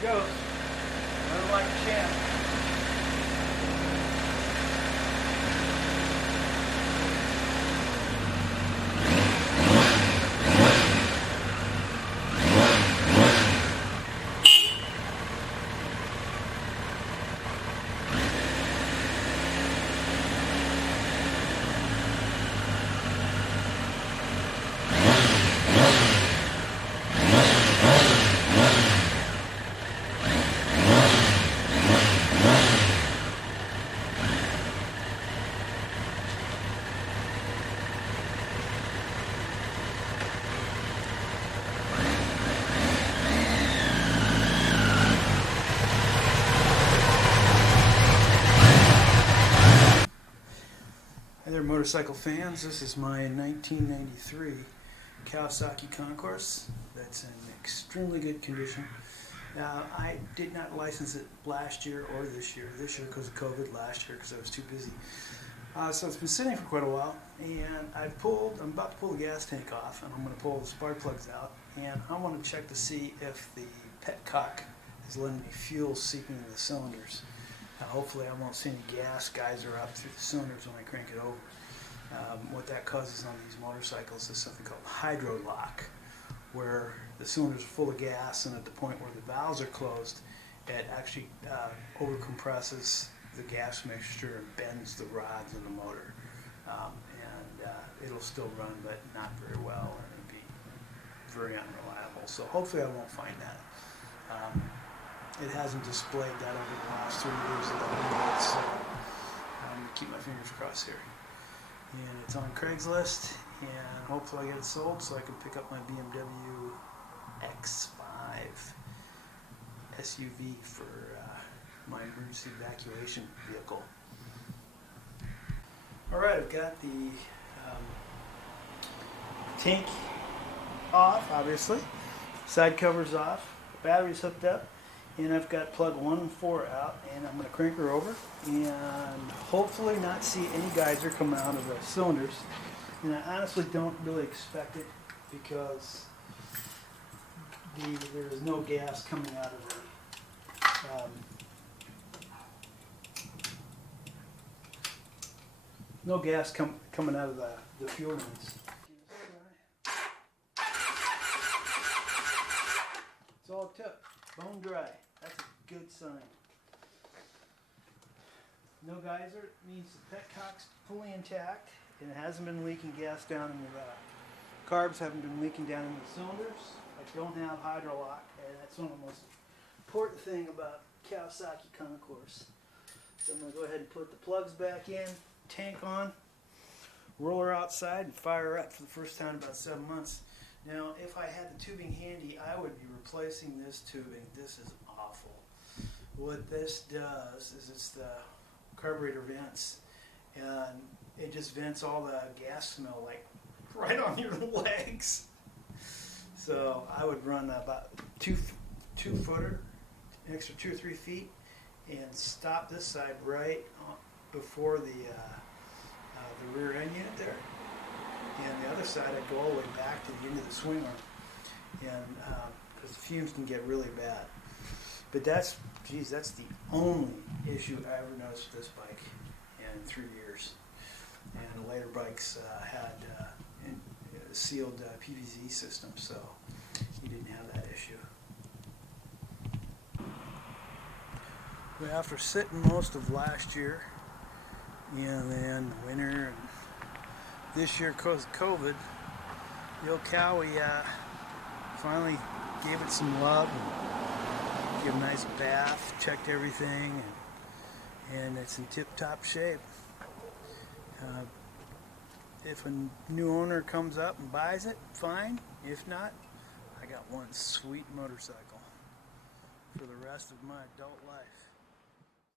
it goes. Run like a champ. Hey there, motorcycle fans. This is my 1993 Kawasaki Concours. That's in extremely good condition. I did not license it last year or this year. This year because of COVID, last year because I was too busy. So it's been sitting for quite a while, and I'm about to pull the gas tank off, and I'm going to pull the spark plugs out, and I want to check to see if the petcock is letting me fuel seeping into the cylinders. Hopefully I won't see any gas geyser up through the cylinders when I crank it over. What that causes on these motorcycles is something called hydrolock, where the cylinders are full of gas, and at the point where the valves are closed, it actually overcompresses the gas mixture and bends the rods in the motor. It'll still run, but not very well, and it'll be very unreliable. So hopefully I won't find that. It hasn't displayed that over the last 3 years that I've been with it, so I'm going to keep my fingers crossed here. And it's on Craigslist, and hopefully I get it sold so I can pick up my BMW X5 SUV for my emergency evacuation vehicle. Alright, I've got the tank off, obviously. Side cover's off, battery's hooked up. And I've got plug 1 and 4 out, and I'm going to crank her over and hopefully not see any geyser come out of the cylinders. And I honestly don't really expect it because there is no gas coming out of coming out of the fuel lines. That's all it took. Bone dry. That's a good sign. No geyser means the petcock's fully intact and it hasn't been leaking gas down in the carbs haven't been leaking down in the cylinders. I don't have hydrolock, and that's one of the most important thing about Kawasaki Concours. So I'm going to go ahead and put the plugs back in, tank on, roll her outside, and fire her up for the first time in about 7 months. Now, if I had the tubing handy, I would be replacing this tubing. This is awful. What this does is it's the carburetor vents, and it just vents all the gas smell like right on your legs. So I would run about two footer, an extra 2 or 3 feet, and stop this side right before the rear end unit there. And the other side, I'd go all the way back to the end of the swing arm, and because the fumes can get really bad. But that's the only issue I ever noticed with this bike in 3 years. And the later bikes had a sealed PVZ system, so you didn't have that issue. But after sitting most of last year, and then winter, and this year because of COVID, the old Cowie finally gave it some love and gave it a nice bath, checked everything, and it's in tip-top shape. If a new owner comes up and buys it, fine. If not, I got one sweet motorcycle for the rest of my adult life.